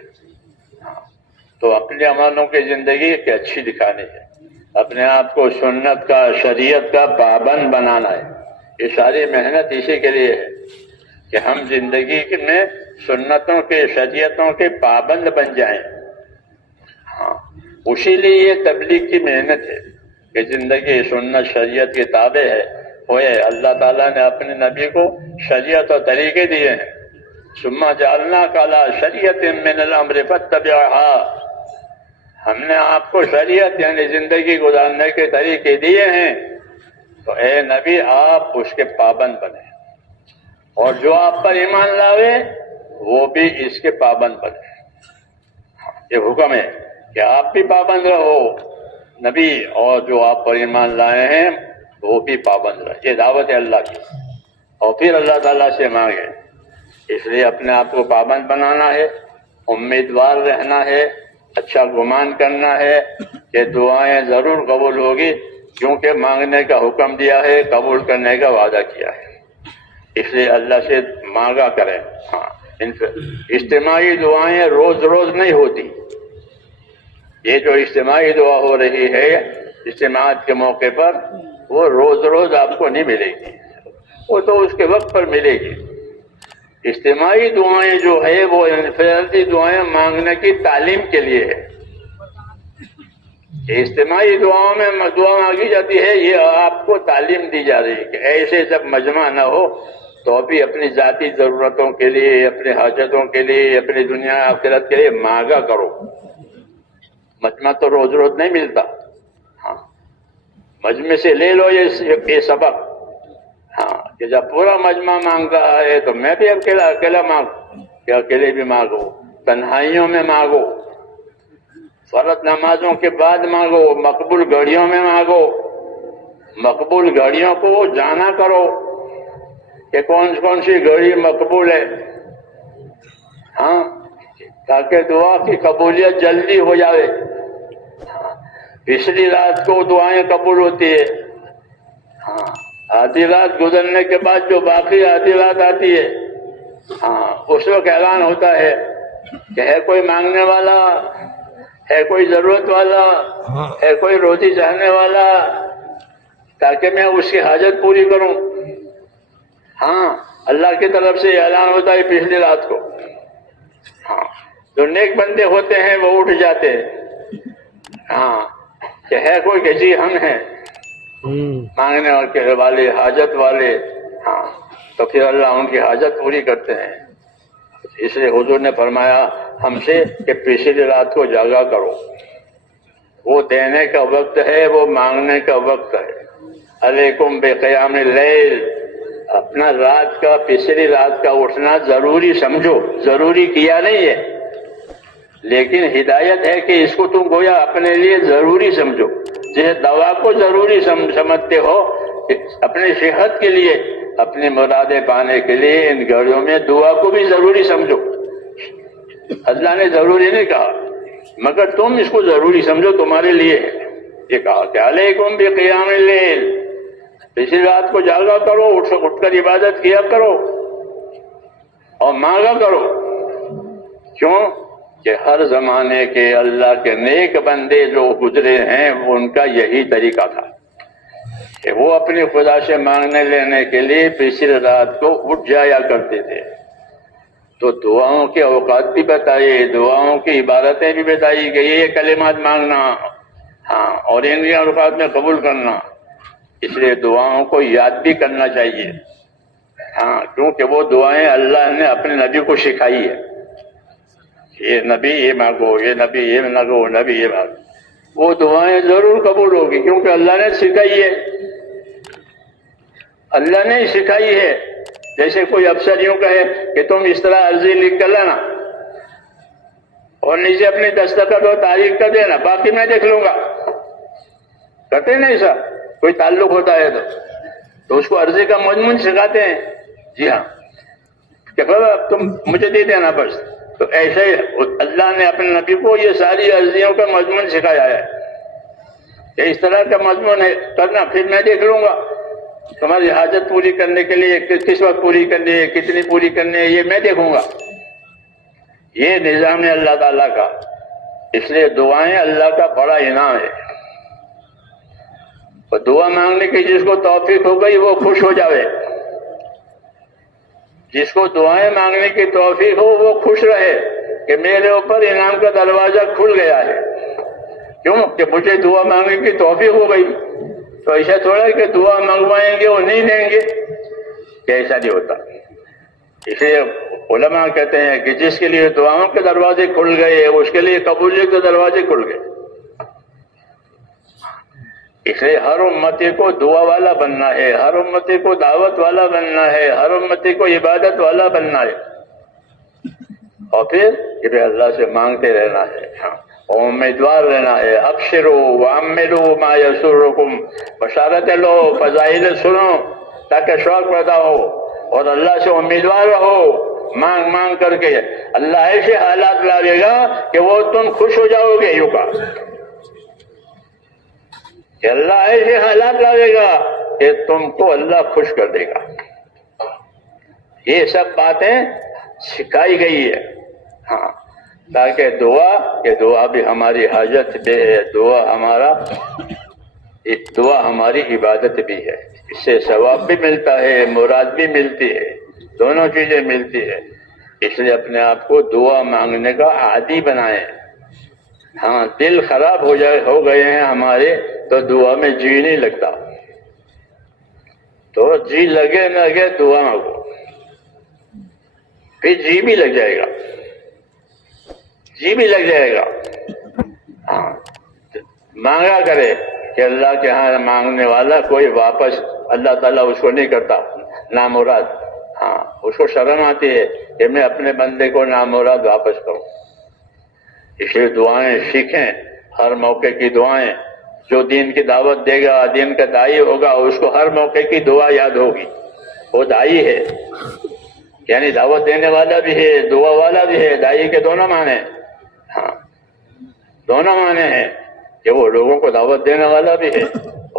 ہاں، تو اپنے عملوں کی زندگی کی اچھی دکھانی ہے، اپنے آپ کو سنت کا، شریعت کا پابند بنانا ہے. یہ ساری محنت اسی کے لیے ہے کہ ہم زندگی میں سنتوں کے، شریعتوں کے پابند بن جائیں. ہاں، اسی لیے یہ تبلیغ کی محنت ہے کہ زندگی سنت شریعت کے تابع ہے ہوئے. اللہ تعالیٰ نے اپنے نبی کو شریعت اور طریقے دیے ہیں. ثم جعلناک علی شریعۃ من الامر فاتبعها، ہم نے آپ کو شریعت یعنی زندگی گزارنے کے طریقے دیے ہیں، تو اے نبی آپ اس کے پابند بنے، اور جو آپ پر ایمان لاوے وہ بھی اس کے پابند بنے. یہ حکم ہے کہ آپ بھی پابند رہو نبی، اور جو آپ پر ایمان لائے ہیں وہ بھی پابند رہے. یہ دعوت ہے اللہ کی، اور پھر اللہ تعالیٰ سے مانگے. اس لیے اپنے آپ کو پابند بنانا ہے، امیدوار رہنا ہے، اچھا گمان کرنا ہے کہ دعائیں ضرور قبول ہوگی، کیونکہ مانگنے کا حکم دیا ہے، قبول کرنے کا وعدہ کیا ہے. اس لیے اللہ سے مانگا کریں. ہاں، اجتماعی دعائیں روز روز نہیں ہوتی. یہ جو اجتماعی دعا ہو رہی ہے اجتماعات کے موقع پر، وہ روز روز آپ کو نہیں ملے گی، وہ تو اس کے وقت پر ملے گی. اجتماعی دعائیں جو ہے وہ انفرادی دعائیں مانگنے کی تعلیم کے لیے ہے. اجتماعی دعاؤں میں دعا مانگی جاتی ہے، یہ آپ کو تعلیم دی جا رہی ہے کہ ایسے جب مجمع نہ ہو تو ابھی اپنی ذاتی ضرورتوں کے لیے، اپنی حاجتوں کے لیے، اپنی دنیا آخرت کے لیے مانگا کرو. مجمع تو روز روز نہیں ملتا. ہاں، مجمع سے لے لو یہ سبق. ہاں، کہ جب پورا مجمع مانگ رہا ہے تو میں بھی اکیلا مانگوں، کہ اکیلے بھی مانگو، تنہائیوں میں مانگو، فرض نمازوں کے بعد مانگو، مقبول گھڑیوں میں مانگو. مقبول گھڑیوں کو جانا کرو کہ کون سی گھڑی مقبول ہے، ہاں، تاکہ دعا کی قبولیت جلدی ہو جائے۔ پچھلی رات کو دعائیں قبول ہوتی ہے، ہاں، آدھی رات گزرنے کے بعد جو باقی آدھی رات آتی ہے، ہاں، اس وقت اعلان ہوتا ہے کہ ہے کوئی مانگنے والا، ہے کوئی ضرورت والا، ہے کوئی روزی چاہنے والا، تاکہ میں اس کی حاجت پوری کروں۔ ہاں، اللہ کی طرف سے اعلان ہوتا ہے پچھلی رات کو۔ ہاں، جو نیک بندے ہوتے ہیں وہ اٹھ جاتے ہیں، ہاں، کہ ہے کوئی کہ جی ہم ہیں مانگنے والے، حاجت والے، ہاں، تو پھر اللہ ان کی حاجت پوری کرتے ہیں۔ اس لیے حضور نے فرمایا ہم سے کہ پچھلی رات کو جاگا کرو، وہ دینے کا وقت ہے، وہ مانگنے کا وقت ہے۔ علیکم بقیام اللیل، اپنا رات کا، پچھلی رات کا اٹھنا ضروری سمجھو، ضروری کیا نہیں ہے، لیکن ہدایت ہے کہ اس کو تم گویا اپنے لیے ضروری سمجھو، جیسے دوا کو ضروری سمجھتے ہو، اپنے صحت کے لیے، اپنی مرادیں پانے کے لیے ان گھڑیوں میں دعا کو بھی ضروری سمجھو۔ اللہ نے ضروری نہیں کہا، مگر تم اس کو ضروری سمجھو، تمہارے لیے ہے۔ یہ کہا کہ علیکم بقیام اللیل، پچھلی رات کو جاگا کرو، اٹھ کر عبادت کیا کرو اور مانگا کرو۔ کیوں کہ ہر زمانے کے اللہ کے نیک بندے جو گزرے ہیں ان کا یہی طریقہ تھا کہ وہ اپنی خدا سے مانگنے لینے کے لیے پچھلی رات کو اٹھ جایا کرتے تھے۔ تو دعاؤں کے اوقات بھی بتائیے، دعاؤں کی عبادتیں بھی بتائی کہ یہ کلمات مانگنا، ہاں، اور ان کے اوقات میں قبول کرنا۔ اس لیے دعاؤں کو یاد بھی کرنا چاہیے، ہاں، کیونکہ وہ دعائیں اللہ نے اپنے نبی کو سکھائی ہے۔ یہ نبی یہ مانگو، یہ نبی یہ مانگو، نبی یہ مانگو، وہ دعائیں ضرور قبول ہوگی، کیونکہ اللہ نے سکھائی ہے، اللہ نے سکھائی ہے۔ جیسے کوئی افسر یوں کہے کہ تم اس طرح عرضی لکھ کر لانا اور نیچے اپنی دستخط اور تاریخ کر دینا، باقی میں دیکھ لوں گا، کرتے نہیں سر؟ کوئی تعلق ہوتا ہے تو اس کو عرضی کا مضمون سکھاتے ہیں، جی ہاں، کہ اب تم مجھے دے دینا بس۔ تو ایسے ہی اللہ نے اپنے نبی کو یہ ساری عرضیوں کا مضمون سکھایا ہے کہ اس طرح کا مضمون ہے کرنا، پھر میں دیکھ لوں گا تمہاری حاجت پوری کرنے کے لیے کس وقت پوری کرنی ہے، کتنی پوری کرنی ہے، یہ میں دیکھوں گا۔ یہ نظام ہے اللہ تعالیٰ کا، اس لیے دعائیں اللہ کا بڑا انعام ہے۔ اور دعا مانگنے کی جس کو توفیق ہو گئی وہ خوش ہو جاوے، جس کو دعائیں مانگنے کی توفیق ہو وہ خوش رہے کہ میرے اوپر انعام کا دروازہ کھل گیا ہے۔ کیوں کہ مجھے دعا مانگنے کی توفیق ہو گئی۔ تو ایسا تھوڑا کہ دعا منگوائیں گے وہ نہیں دیں گے، کہ ایسا نہیں ہوتا۔ اس لیے علماء کہتے ہیں کہ جس کے لیے دعاؤں کے دروازے کھل گئے اس کے لیے قبولیت کے دروازے کھل گئے۔ اس لیے ہر امتی کو دعا والا بننا ہے، ہر امتی کو دعوت والا بننا ہے، ہر امتی کو عبادت والا بننا ہے، اور پھر یہ اللہ سے مانگتے رہنا ہے، اور امیدوار رہنا ہے۔ ابشروا وعملوا ما یسرکم، بشارتیں لو، فضائل سنو تاکہ شوق پیدا ہو، اور اللہ سے امیدوار رہو، مانگ مانگ کر کے اللہ ایسے حالات لاوے گا کہ وہ تم خوش ہو جاؤ گے۔ یوں کا کہ اللہ ایسے حالات لاوے گا کہ تم کو اللہ خوش کر دے گا۔ یہ سب باتیں سکھائی گئی ہے، ہاں، تاکہ دعا بھی ہماری حاجت بھی ہے، دعا ہماری عبادت بھی ہے، اس سے ثواب بھی ملتا ہے، مراد بھی ملتی ہے، دونوں چیزیں ملتی ہے۔ اس لیے اپنے آپ کو دعا مانگنے کا عادی بنائیں۔ ہاں، دل خراب ہو گئے ہیں ہمارے تو دعا میں جی نہیں لگتا، تو جی لگے نہ لگے دعا مانگو، پھر جی بھی لگ جائے گا، جی بھی لگ جائے گا۔ ہاں، مانگا کرے کہ اللہ کے ہاں مانگنے والا کوئی واپس اللہ تعالیٰ اس کو نہیں کرتا نامراد۔ ہاں، اس کو شرم آتی ہے کہ میں اپنے بندے کو نامراد واپس کروں۔ اس لیے دعائیں سیکھیں، ہر موقع کی دعائیں، جو دین کی دعوت دے گا، دین کا داعی ہوگا، اس کو ہر موقع کی دعا یاد ہوگی. وہ داعی ہے، یعنی دعوت دینے والا بھی ہے، دعا والا بھی ہے. داعی کے دونوں معنی، ہاں دونوں معنی ہیں کہ وہ لوگوں کو دعوت دینے والا بھی ہے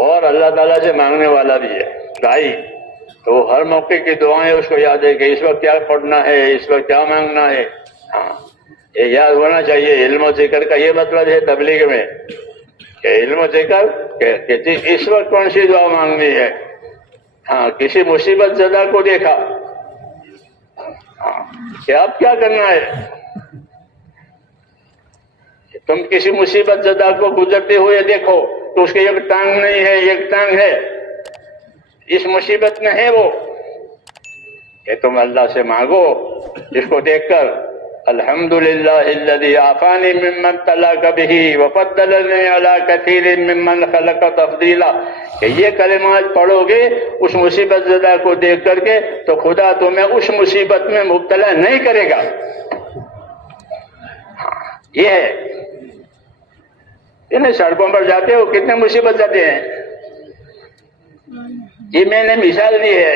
اور اللہ تعالیٰ سے مانگنے والا بھی ہے. داعی تو ہر موقع کی دعائیں اس کو یاد ہے کہ اس وقت کیا پڑھنا ہے، اس وقت کیا مانگنا ہے. ہاں یہ یاد ہونا چاہیے. علم و ذکر کا یہ مطلب ہے تبلیغ میں کہ علم و ذکر کہ اس وقت کون سی دعا مانگنی ہے. ہاں کسی مصیبت زدہ کو دیکھا کہ اب کیا کرنا ہے. تم کسی مصیبت زدہ کو گزرتے ہوئے دیکھو تو اس کی ایک ٹانگ نہیں ہے، ایک ٹانگ ہے، اس مصیبت میں ہے وہ، کہ تم اللہ سے مانگو جس کو دیکھ کر الحمدللہ الذی عافانی ممن ابتلاک بہ وفضلنی علی کثیر ممن خلق تفضیلا. کہ یہ کلمات پڑھو گے اس مصیبت زدہ کو دیکھ کر کے تو خدا تمہیں اس مصیبت میں مبتلا نہیں کرے گا. یہ ہے سڑکوں پر جاتے ہو کتنے مصیبت جاتے ہیں. یہ میں نے مثال دی ہے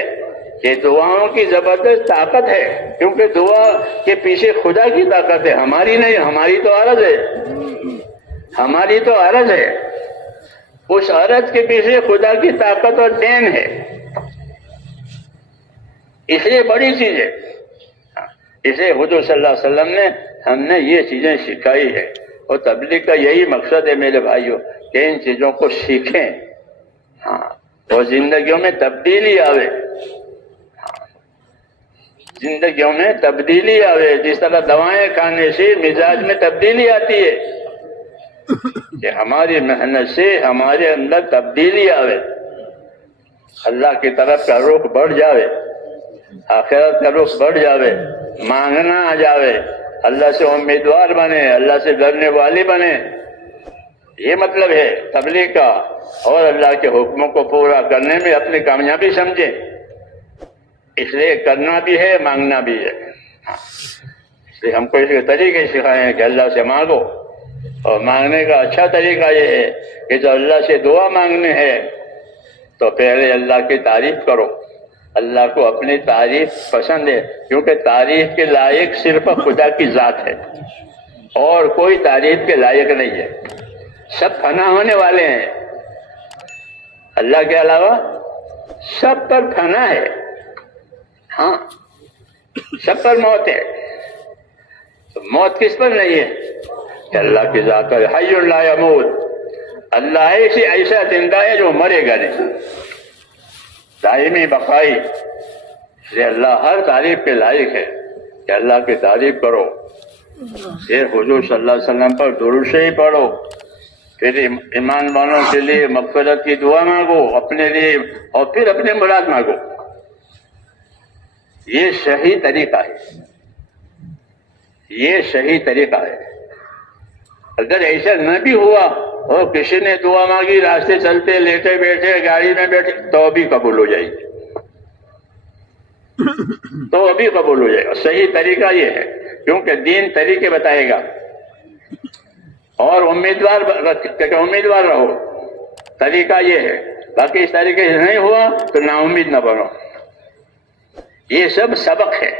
کہ دعاؤں کی زبردست طاقت ہے، کیونکہ دعا کے پیچھے خدا کی طاقت ہے، ہماری نہیں. ہماری تو عرض ہے، ہماری تو عرض ہے. اس عرض کے پیچھے خدا کی طاقت اور دین ہے، اس لیے بڑی چیز ہے. اس لیے حضور صلی اللہ علیہ وسلم نے ہم نے یہ چیزیں سکھائی ہے. اور تبلیغ کا یہی مقصد ہے میرے بھائیوں کہ ان چیزوں کو سیکھیں، ہاں اور زندگیوں میں تبدیلی آوے. زندگیوں میں تبدیلی آوے. جس طرح دوائیں کھانے سے مزاج میں تبدیلی آتی ہے کہ ہماری محنت سے ہمارے اندر تبدیلی آوے، اللہ کی طرف کا رخ بڑھ جاوے، آخرت کا رخ بڑھ جاوے، مانگنا آ جاوے، اللہ سے امیدوار بنے، اللہ سے ڈرنے والی بنے. یہ مطلب ہے تبلیغ کا. اور اللہ کے حکموں کو پورا کرنے میں اپنی کامیابی سمجھیں. اس لیے کرنا بھی ہے، مانگنا بھی ہے. اس لیے ہم کو اس کے طریقے سکھائے ہیں کہ اللہ سے مانگو. اور مانگنے کا اچھا طریقہ یہ ہے کہ جو اللہ سے دعا مانگنے ہے تو پہلے اللہ کی تعریف کرو. اللہ کو اپنی تعریف پسند ہے، کیونکہ تعریف کے لائق صرف خدا کی ذات ہے اور کوئی تعریف کے لائق نہیں ہے. سب فنا ہونے والے ہیں، اللہ کے علاوہ سب پر فنا ہے. ہاں سب پر موت ہے. تو موت کس پر نہیں ہے کہ اللہ کی ذات ہے. حی لا یموت، اللہ ایسا زندہ ہے جو مرے گا نہیں، دائمی بقائی. اس لیے اللہ ہر تعریف کے لائق ہے کہ اللہ کی تعریف کرو. پھر حضور صلی اللہ علیہ وسلم پر درود شریف پڑھو. پھر ایمان والوں کے لیے مغفرت کی دعا مانگو، اپنے لیے اور پھر اپنے مراد مانگو. یہ صحیح طریقہ ہے، یہ صحیح طریقہ ہے. اگر ایسا نہ بھی ہوا اور کسی نے دعا مانگی راستے چلتے لیٹے بیٹھے گاڑی میں بیٹھے تو بھی قبول ہو جائے گی، تو ابھی قبول ہو جائے گا. صحیح طریقہ یہ ہے کیونکہ دین طریقے بتائے گا. اور امیدوار رہو، طریقہ یہ ہے. باقی اس طریقے سے نہیں ہوا تو نا امید نہ بنو. یہ سب سبق ہے.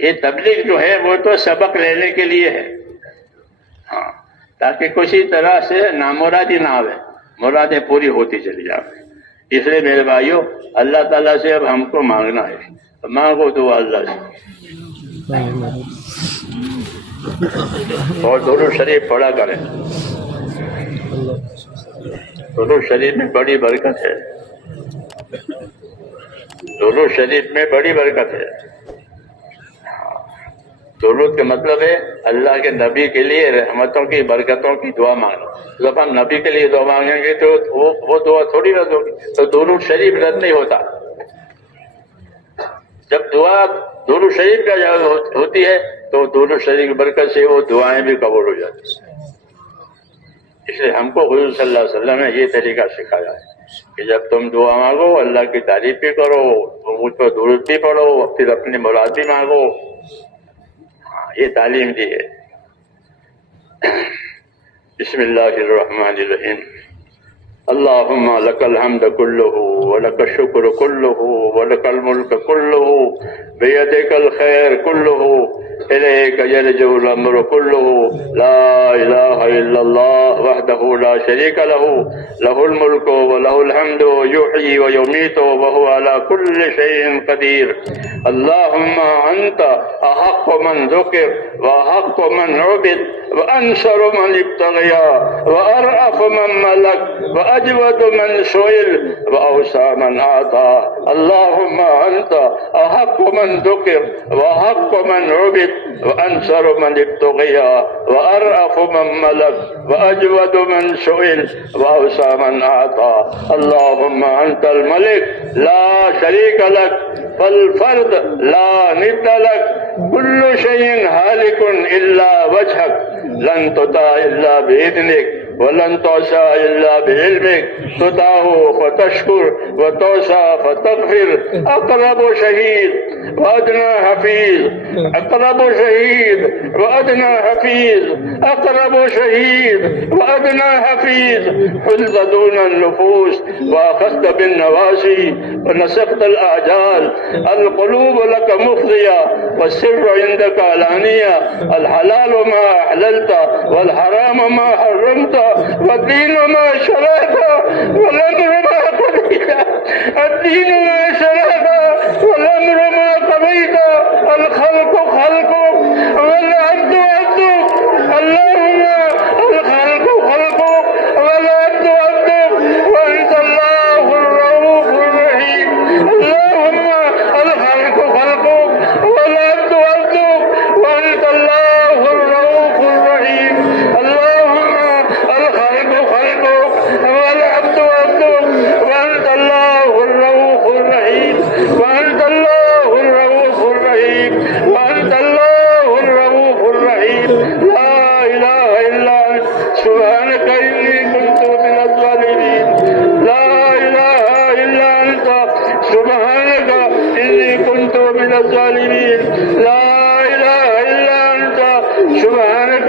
یہ تبلیغ جو ہے وہ تو سبق لینے کے لیے ہے، ہاں تاکہ کسی طرح سے نامرادی نہ آئے، مرادیں پوری ہوتی چلی جائیں. اس لیے میرے بھائیوں اللہ تعالیٰ سے اب ہم کو مانگنا ہے. مانگو دعا اللہ سے اور درود شریف پڑھا کریں. درود شریف میں بڑی برکت ہے، درود شریف میں بڑی برکت ہے. درود کا مطلب ہے اللہ کے نبی کے لیے رحمتوں کی برکتوں کی دعا مانگنا. جب ہم نبی کے لیے دعا مانگیں گے تو وہ دعا تھوڑی رد ہوگی. تو درود شریف رد نہیں ہوتا. جب دعا درود شریف کا ہوتی ہے تو درود شریف کی برکت سے وہ دعائیں بھی قبول ہو جاتی ہیں. اس لیے ہم کو حضور صلی اللہ علیہ وسلم نے یہ طریقہ سکھایا ہے کہ جب تم دعا مانگو اللہ کی تعریف بھی کرو، مجھ پر درود بھی پڑھو، پھر اپنی مراد بھی مانگو. یہ تعلیم دی ہے. بسم الله الرحمن الرحيم. اللهم لك الحمد كله ولك الشكر كله ولك الملك كله بيدك الخير كله إليك يرجع الأمر كله لا إله إلا الله وحده لا شريك له له الملك وله الحمد يحيي ويميت وهو على كل شيء قدير. اللهم أنت أحق من ذكر وأحق من عبد وأنصر من ابتغي وأرأف من ملك وأجود من سئل وأوسع من أعطى. اللهم أنت أحق من ذكر وأحق من عبد وأنصر من ابتغي وأرأف من ملك وأجود من سئل وأوسع من أعطى. اللهم أنت الملك لا شريك لك فالفرد لا ند لك كل شيء هالك إلا وجهك لن تطاع إلا بإذنك ولن تعصى إلا بعلمك تطاع فتشكر وتعصى فتغفر. أقرب شهيد وأدنى حفيظ أقرب شهيد وأدنى حفيظ أقرب شهيد وأدنى حفيظ. حلت دون النفوس وأخذت بالنواسي ونسخت الأعجال. القلوب لك مفضية والسر عندك علانية. الحلال ما أحللت والحرام ما حرمت والدين ما شرعت والأمر ما قضيت. الدين ما شرعت والأمر ما قضيت. الخلق خلقك والعبد عبدك. اللهم الخلق خلقك والعبد عبدك وأنت الله الرؤوف الرحيم. اللهم الخلق خلقك والعبد عبدك وأنت الله الرؤوف الرحيم. اللهم الخلق خلقك والعبد عبدك وأنت الله الرؤوف الرحيم. وأنت الله الرؤوف الرحيم. وأنت الله الرؤوف الرحيم. لا إله إلا أنت سبحانك إني كنت من الظالمين. لا إله إلا أنت سبحانك إني كنت من الظالمين. لا إله إلا أنت سبحانك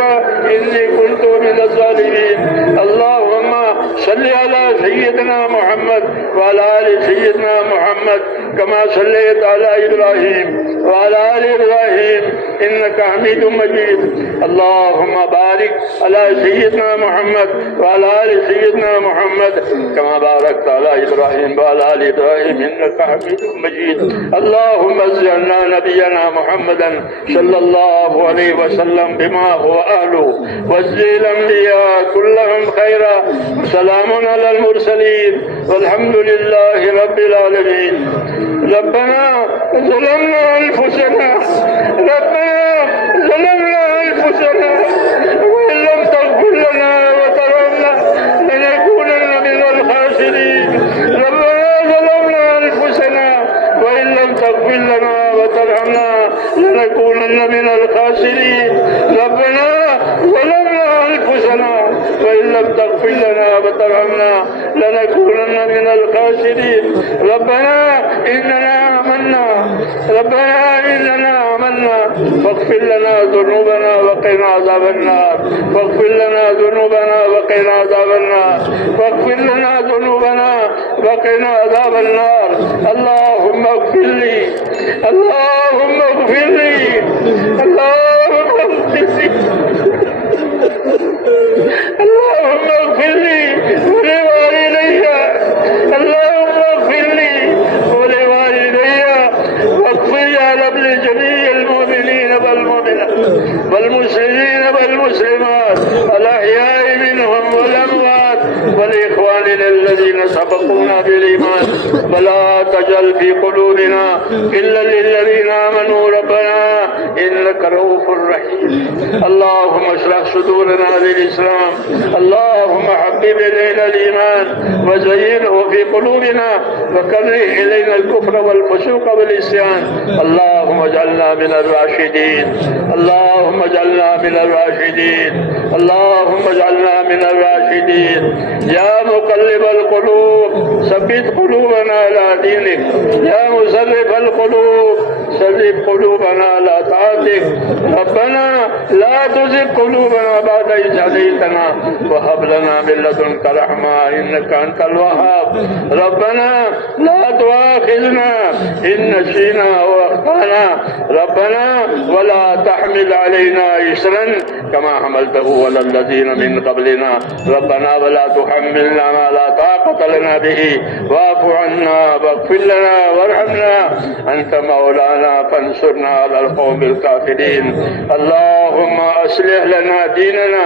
إني كنت من الظالمين. اللهم صل على سيدنا محمد وعلى آل سيدنا محمد كما صليت على إبراهيم وعلى آل إبراهيم إنك حميد مجيد. اللهم بارك على سيدنا محمد وعلى آل سيدنا محمد كما باركت على إبراهيم وعلى آل إبراهيم إنك حميد مجيد. اللهم اجعلنا نبينا محمدا صلى الله عليه وسلم بما هو أهله واجزي الأنبياء كلهم خيرا. سلام على المرسلين والحمد لله رب العالمين. ربنا ظلمنا أنفسنا وإن لم تغفر لنا وترحمنا لنكونن من الخاسرين. ربنا ظلمنا أنفسنا وإن لم تغفر لنا وترحمنا لنكونن من الخاسرين. ربنا ظلمنا أنفسنا وإن لم تغفر لنا وترحمنا لنكونن من الخاسرين. ربنا إننا آمنا فاغفر لنا ذنوبنا وقنا عذاب النار. فاغفر لنا ذنوبنا وقنا عذاب النار. فاغفر لنا ذنوبنا وقنا عذاب النار. اللهم اغفر لي. اللهم اغفر لي. اللهم اغفر لي. اللهم اغفر لي ولوالدي. اللهم اغفر لي ولوالدي واغفر يا رب لجميع المؤمنين والمؤمنات والمسلمين والمسلمات الأحياء منهم والأموات والإخواننا الذين سبقونا بالإيمان. ولا تجعل في قلوبنا إلا للذين آمنوا ربنا إنك رؤوف رحيم. اللهم اشرح صدورنا للإسلام. اللهم حبب إلينا الإيمان وزينه في قلوبنا وكره إلينا الكفر والفسوق والعصيان. اللهم اجعلنا من الراشدين. اللهم اجعلنا من الراشدين. اللهم اجعلنا من الراشدين. يا مقلب القلوب ثبت قلوبنا على دينك. يا مصرف القلوب صرف قلوبنا على طاعتك. ربنا لا تزغ قلوبنا بعد إذ هديتنا وهب لنا من لدنك رحمة إنك أنت الوهاب. ربنا لا تؤاخذنا إن نسينا وأخطأنا. ربنا ولا تحمل علينا إصرا كما حملته على الذين من قبلنا. ربنا ولا تحملنا ما لا طاقة لنا به واعف عنا واغفر لنا وارحمنا أنت مولانا فانصرنا على القوم الكافرين. اللهم أصلح لنا ديننا.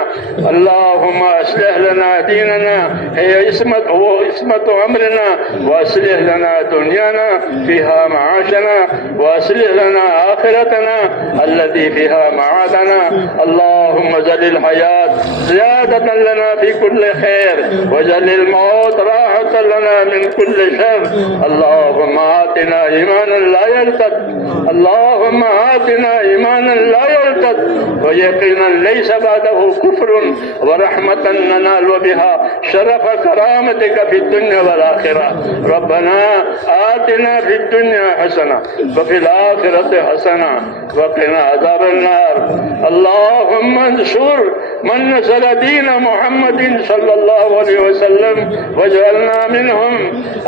اللهم أصلح لنا ديننا هي عصمة أمرنا. وأصلح لنا دنيانا فيها معاشنا. وأصلح لنا آخرتنا التي فيها معادنا. اللهم اجعل الحياة زيادة لنا في كل خير واجعل الموت راحة لنا من كل شر. اللهم آتنا إيمانا لا يرتد. اللهم آتنا إيمانا لا يرتد ويقينا ليس بعده كفر ورحمة ننال بها شرف كرامتك في الدنيا والآخرة. ربنا آتنا في الدنيا حسنة وفي الآخرة حسنة وقنا عذاب النار. اللهم انصر من نصر دين محمد صلى الله عليه وسلم واجعلنا منهم.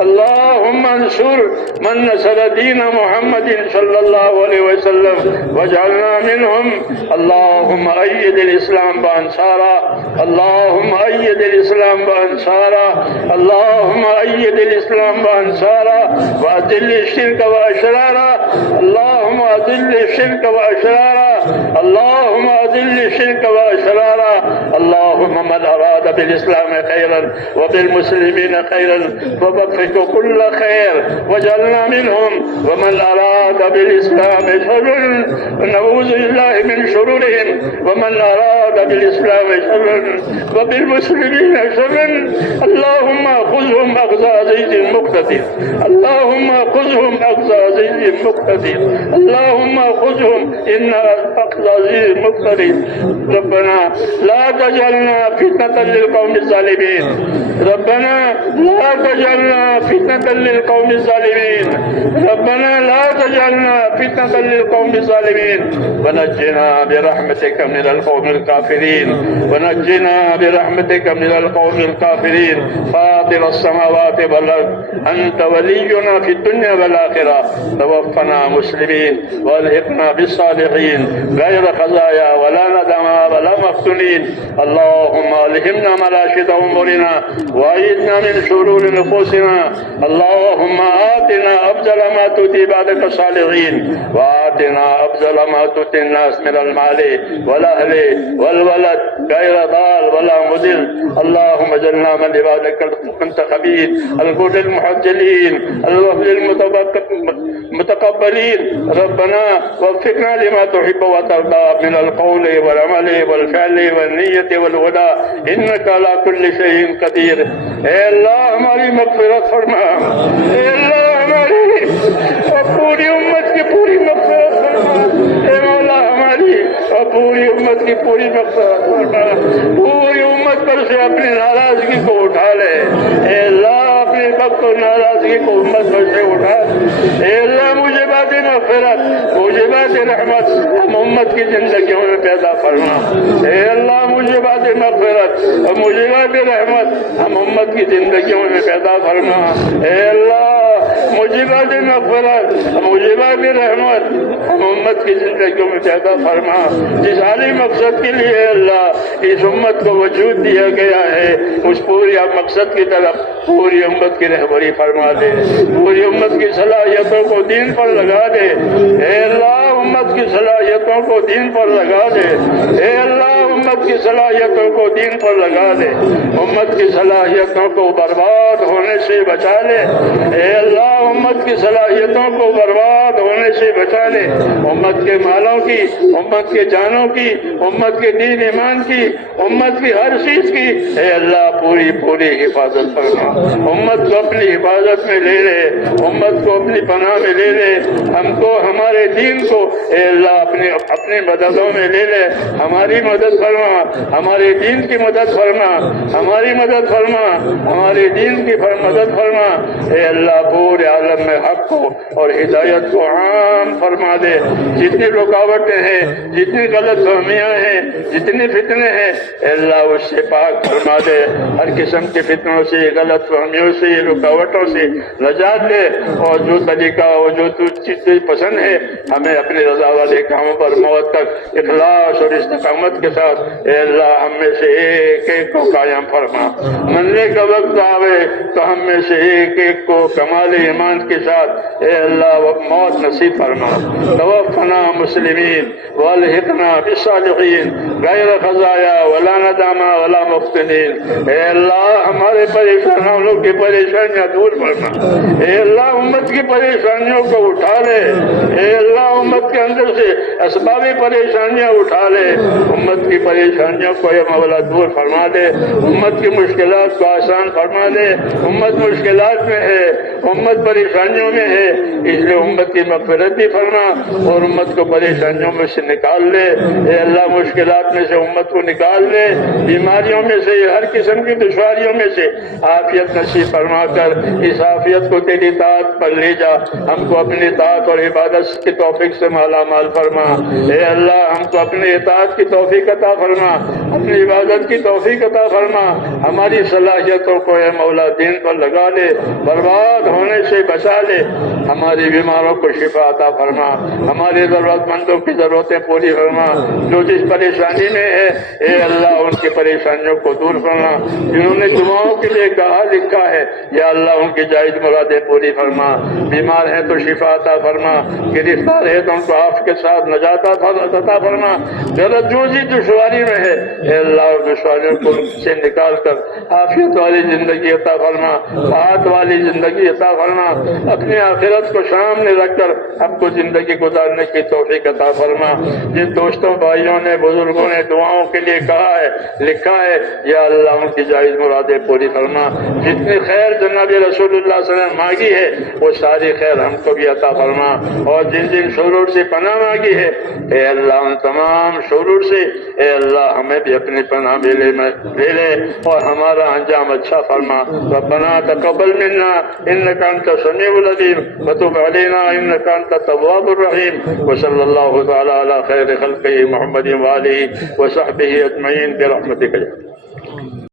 اللهم انصر من نصر دين محمد صلى الله عليه وسلم واجعلنا منهم. اللهم أيد الإسلام بأنصاره. اللهم أيد الإسلام بأنصاره. اللهم أيد الإسلام بأنصاره وأذل الشرك وأشراره. اللهم أذل الشرك وأشراره. اللهم أذل الشرك وأشراره. اللهم من أراد بالإسلام خيرا وبالمسلمين خيرا فوفقه كل خير واجعلنا منهم. ومن أراد بالإسلام شرا نعوذ بالله من شرورهم. ومن أراد بالإسلام شرا وبالمسلمين شرا اللهم خذهم أخذ عزيز مقتدر. اللهم خذهم أخذ عزيز مقتدر. اللهم خذهم إن أخذ عزيز مقتدر. ربنا لا تجعلنا فتنة للقوم الظالمين. ربنا لا تجعلنا فتنة للقوم الظالمين. ربنا لا تجعلنا فتنة للقوم الظالمين. ونجنا برحمتك من القوم الكافرين. ونجنا برحمتك من القوم الكافرين. فاطر السماوات والأرض أنت ولينا في الدنيا والآخرة. توفنا مسلمين والحقنا بالصالحين غير خزايا ولا ندما ولا مفتونين. اللهم ألهمنا مراشد أمورنا وأيدنا من شرور نفوسنا. اللهم آتنا أفضل ما تؤتي بعدك الصالحين وآتنا أفضل ما تؤتي الناس من المال والأهل والولد غير ضال ولا مضل. اللهم اجعلنا من عبادك المنتخبين الغر المحجلين الوفد المتقبلين. ربنا وفقنا لما تحب وترضى من القول والعمل والفعل والنية والهدى إنك على كل شيء قدير. اے اللہ ہماری مغفرت فرما. اے اللہ ہماری اور پوری امت کی پوری مغفرت فرما. اے مولا ہماری اور پوری امت کی پوری مغفرت فرما. پوری امت پر سے اپنی ناراضگی کو اٹھا لے. اے اللہ اپنے وقت و ناراضگی کو امت پر سے اٹھا. اے اللہ مجھے بات مغفرت مجھے بات رحمت ہم امت کی زندگیوں میں پیدا فرما. اے اللہ مجھے بات مغفرت اور مجھے بات رحمت ہم امت کی زندگیوں میں پیدا فرما. اے اللہ موجبات مغفرت موجبات رحمت ہم امت کی زندگیوں میں پیدا فرما. جس عالی مقصد کے لیے اللہ اس امت کو وجود دیا گیا ہے اس پوری مقصد کی طرف پوری امت کی رہبری فرما دے. پوری امت کی صلاحیتوں کو دین پر لگا دے. اے اللہ امت کی صلاحیتوں کو دین پر لگا دے. اے اللہ امت کی صلاحیتوں کو دین پر لگا دے. امت کی صلاحیتوں کو برباد ہونے سے بچا لے. اے اللہ امت کی صلاحیتوں کو برباد ہونے سے بچا لے، امت کے مالوں کی، امت کے جانوں کی، امت کے دین ایمان کی، امت کی ہر چیز کی اے اللہ پوری پوری حفاظت فرما، امت کو اپنی حفاظت میں لے لے، امت کو اپنی پناہ میں لے لے، ہم کو ہمارے دین کو اے اللہ اپنی مددوں میں لے لے، ہماری مدد فرما، ہمارے دین کی مدد فرما، ہماری مدد فرما، ہمارے دین کی مدد فرما اے اللہ پورے عالم میں حق کو اور ہدایت کو عام فرما دے، جتنی رکاوٹیں ہیں، جتنی غلط فہمیاں ہیں، جتنی فتنے ہیں اے اللہ اس سے پاک فرما دے، ہر قسم کے فتنوں سے، غلط فہمیوں سے، رکاوٹوں سے نجات دے، اور جو طریقہ اور جو چیز پسند ہے ہمیں اپنے رضا والے کاموں پر موت تک اخلاص اور استقامت کے ساتھ اے اللہ ہم میں سے ایک ایک کو قائم فرما، مرنے کا وقت آوے تو ہم میں سے ایک ایک کو کمال ایمان کے ساتھ اے اللہ موت نصیب فرما، توفنا مسلمین والحقنا بالصالحین غیر خزایا ولا ندامہ ولا مفتنین، اے اللہ ہمارے پریشانوں کی پریشانیاں دور فرما، اے اللہ امت کی پریشانیوں کو اٹھا لے، اے اللہ امت کے اندر سے اسبابی پریشانیاں اٹھا لے، امت کی پریشانیوں کو اے مولا دور فرما دے، امت کی مشکلات کو آسان فرما دے، امت مشکلات میں ہے، امت پریشانیوں میں ہے، اس لیے امت کی مغفرت بھی فرما اور امت کو پریشانیوں میں سے نکال لے، اے اللہ مشکلات میں سے امت کو نکال لے، بیماریوں میں سے، ہر قسم کی دشواریوں میں سے عافیت نصیب فرما کر اس عافیت کو تیری طاعت پر لے جا، ہم کو اپنی طاعت اور عبادت کی توفیق سے مالا مال فرما، اے اللہ ہم کو اپنی اطاعت کی توفیق عطا فرما، اپنی عبادت کی توفیق عطا فرما، ہماری صلاحیتوں کو اے مولا دین پر لگا لے، برباد ہونے سے بچا لے، ہماری بیماروں کو شفا عطا فرما، ہمارے ضرورت مندوں کی ضرورتیں پوری فرما، جو جس پریشانی میں ہے اے اللہ ان کی پریشانیوں کو دور فرما، جنہوں نے دعاؤں کے لیے کہا لکھا ہے یا اللہ ان کی جائز مرادیں پوری فرما، بیمار ہیں تو شفا عطا فرما، گرفتار ہے تو ان کو آپ کے ساتھ نجات عطا فرما، غلط جو جی دشواری میں ہے اے اللہ دشواریوں کو سے نکال کر عافیت والی زندگی عطا فرما، راحت والی زندگی عطا فرما، اپنی آخرت کو سامنے رکھ کر ہم کو زندگی گزارنے کی توفیق عطا فرما، جن دوستوں بھائیوں نے بزرگوں نے دعاؤں کے لیے کہا ہے لکھا ہے یا اللہ ان کی جائز مرادیں پوری فرما، جتنی خیر جناب رسول اللہ صلی اللہ علیہ وسلم مانگی ہے وہ ساری خیر ہم کو بھی عطا فرما، اور جن جن شرور سے پناہ مانگی ہے اے اللہ ان تمام شرور سے اے اللہ ہمیں بھی اپنی پناہ میں لے لے اور ہمارا انجام اچھا فرما، ربنا تقبل منا انك انت السميع العليم وتب علينا انك انت التواب الرحيم، وصلى الله تعالى على خير خلقه محمد وآله وصحبه اجمعين برحمتك.